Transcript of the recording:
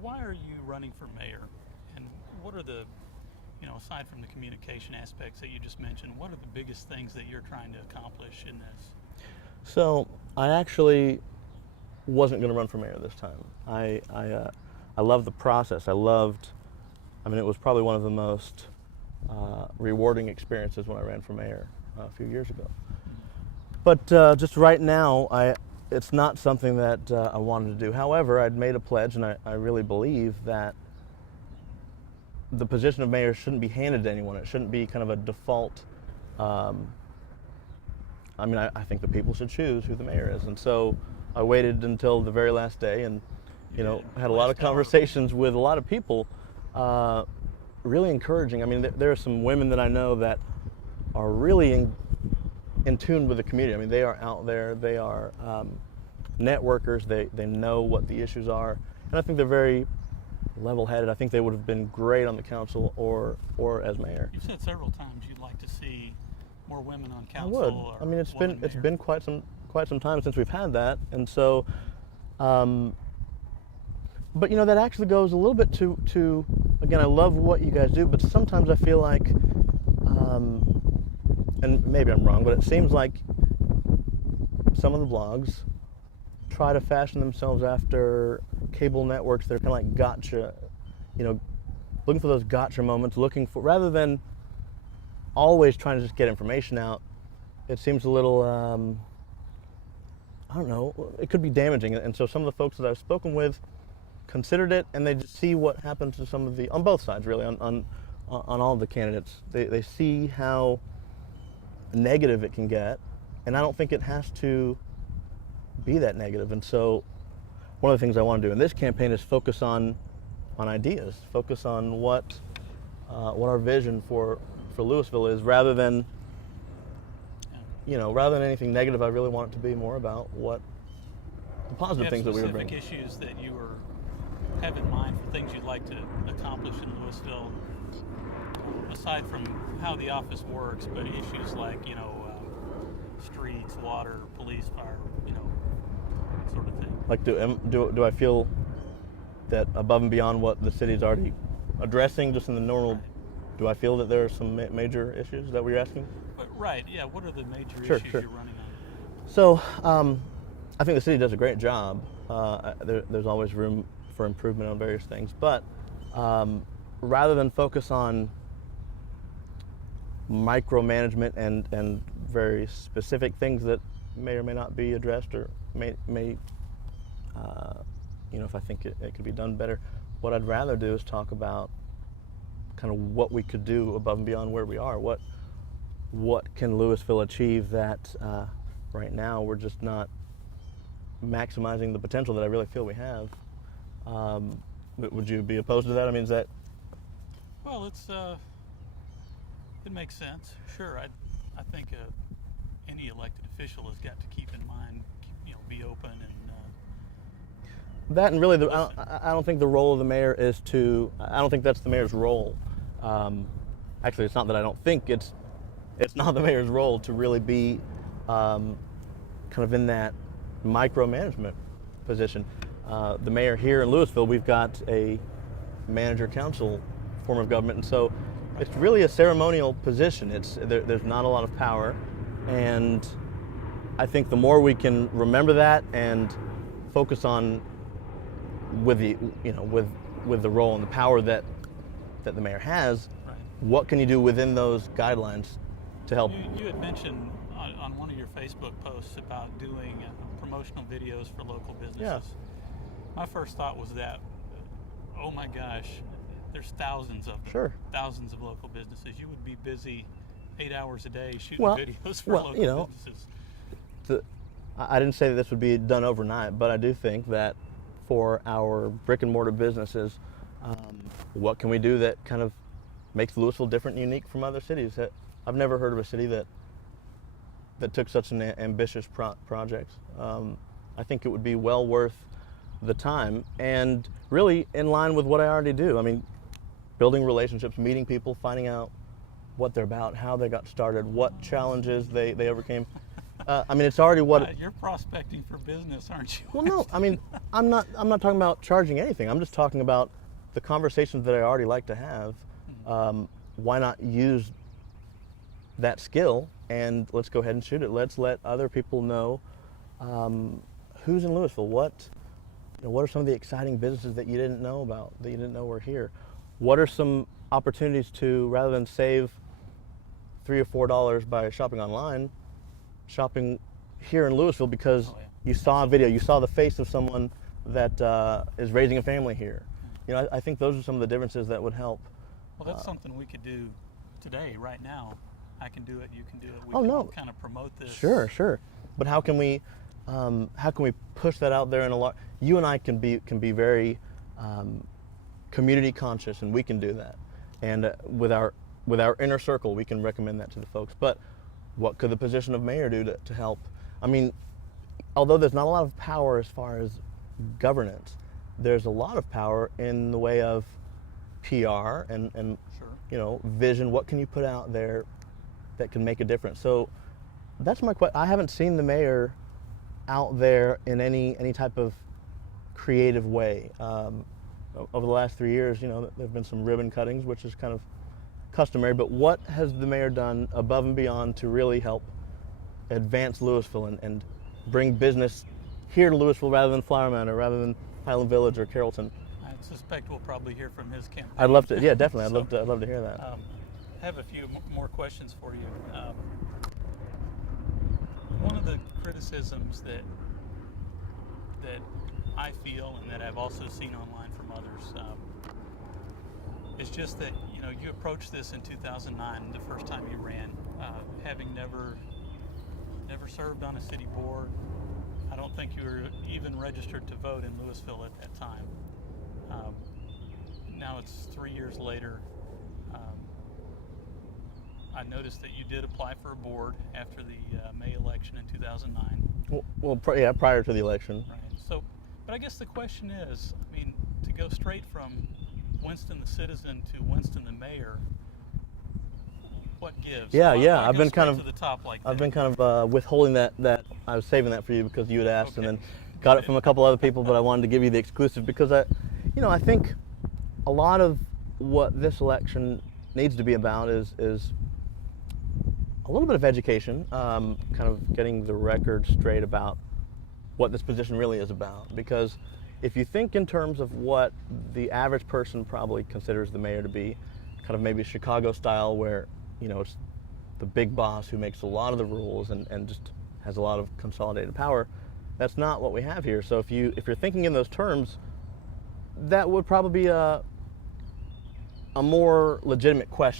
why are you running for mayor? And what are the, aside from the communication aspects that you just mentioned, what are the biggest things that you're trying to accomplish in this? So I actually wasn't going to run for mayor this time. I loved the process. It was probably one of the most rewarding experiences when I ran for mayor a few years ago. But just right now, it's not something that I wanted to do. However, I'd made a pledge, and I really believe that the position of mayor shouldn't be handed to anyone. It shouldn't be kind of a default. I think the people should choose who the mayor is. And so I waited until the very last day and, had a lot of conversations with a lot of people, really encouraging. I mean, there are some women that I know that are really in tune with the community. I mean, they are out there, they are networkers, they know what the issues are, and I think they're very level-headed. I think they would have been great on the council or as mayor. You've said several times you'd like to see more women on council. I would. I mean, it's been quite some time since we've had that, and so, but that actually goes a little bit to again, I love what you guys do, but sometimes I feel like, and maybe I'm wrong, but it seems like some of the blogs try to fashion themselves after cable networks. They're kind of like gotcha, looking for those gotcha moments, rather than always trying to just get information out. It seems a little, I don't know, it could be damaging. And so some of the folks that I've spoken with considered it, and they just see what happens to some of on both sides, really, on all of the candidates. They see how negative it can get, and I don't think it has to be that negative. And so one of the things I want to do in this campaign is focus on ideas, focus on what our vision for Lewisville is, rather than anything negative. I really want it to be more about what the positive things that we were bringing. Specific issues that you have in mind for things you'd like to accomplish in Lewisville, aside from how the office works, but issues like, streets, water, police, fire, sort of thing. Like, do I feel that above and beyond what the city's already addressing, just in the normal, right. Do I feel that there are some major issues? Is that what you're asking? Right, yeah. What are the major issues you're running on? So, I think the city does a great job. There's always room for improvement on various things, but rather than focus on micromanagement and very specific things that may or may not be addressed, or may if I think it could be done better, what I'd rather do is talk about kind of what we could do above and beyond where we are. What can Lewisville achieve that right now we're just not maximizing the potential that I really feel we have. Would you be opposed to that? I mean, is that? Well, it makes sense. Sure, I think any elected official has got to keep in mind, be open and. That and really, I don't think the role of the mayor is to. I don't think that's the mayor's role. Actually, it's not that I don't think it's not the mayor's role to really be kind of in that micromanagement position. The mayor here in Lewisville, we've got a manager-council form of government, and so it's really a ceremonial position. There's not a lot of power, and I think the more we can remember that and focus on with the role and the power that the mayor has, right. What can you do within those guidelines to help? You had mentioned on one of your Facebook posts about doing promotional videos for local businesses. Yeah. My first thought was that, oh my gosh, there's thousands of them. Sure. Thousands of local businesses. You would be busy 8 hours a day shooting videos for local businesses. I didn't say that this would be done overnight, but I do think that for our brick and mortar businesses, what can we do that kind of makes Lewisville different and unique from other cities? I've never heard of a city that took such an ambitious project. I think it would be well worth the time, and really in line with what I already do. I mean, building relationships, meeting people, finding out what they're about, how they got started, what challenges they overcame. I mean, it's already what. You're prospecting for business, aren't you? Well, no. I mean, I'm not talking about charging anything. I'm just talking about the conversations that I already like to have. Why not use that skill and let's go ahead and shoot it. Let's let other people know who's in Lewisville. What are some of the exciting businesses that you didn't know about, that you didn't know were here? What are some opportunities to, rather than save $3 or $4 by shopping online, shopping here in Lewisville because you saw a video, you saw the face of someone that is raising a family here. I think those are some of the differences that would help. Well, that's something we could do today, right now. I can do it, you can do it. We can kind of promote this. Sure. But how can we push that out there in a lot? You and I can be very community conscious, and we can do that. And with our inner circle, we can recommend that to the folks. But what could the position of mayor do to help? I mean, although there's not a lot of power as far as governance, there's a lot of power in the way of PR and vision. What can you put out there that can make a difference? So that's my question. I haven't seen the mayor out there in any type of creative way. Over the last 3 years, there have been some ribbon cuttings, which is kind of customary, but what has the mayor done above and beyond to really help advance Lewisville and bring business here to Lewisville rather than Flower Mound or rather than Highland Village or Carrollton? I suspect we'll probably hear from his campaign. I'd love to, yeah, definitely. I'd love to hear that. I have a few more questions for you. One of the criticisms that I feel and that I've also seen online from others is just that you approached this in 2009, the first time you ran, having never served on a city board. I don't think you were even registered to vote in Lewisville at that time. Now it's 3 years later. I noticed that you did apply for a board after the May election in 2009. Well, prior to the election. Right. So, but I guess the question is, to go straight from Winston the citizen to Winston the mayor, what gives? Yeah. I've been kind of to the top like that. I've been kind of withholding that. I was saving that for you because you had asked, and then got it from a couple other people. But I wanted to give you the exclusive because I think a lot of what this election needs to be about is a little bit of education, kind of getting the record straight about what this position really is about. Because if you think in terms of what the average person probably considers the mayor to be, kind of maybe Chicago style, where it's the big boss who makes a lot of the rules and just has a lot of consolidated power, that's not what we have here. So if you're thinking in those terms, that would probably be a more legitimate question.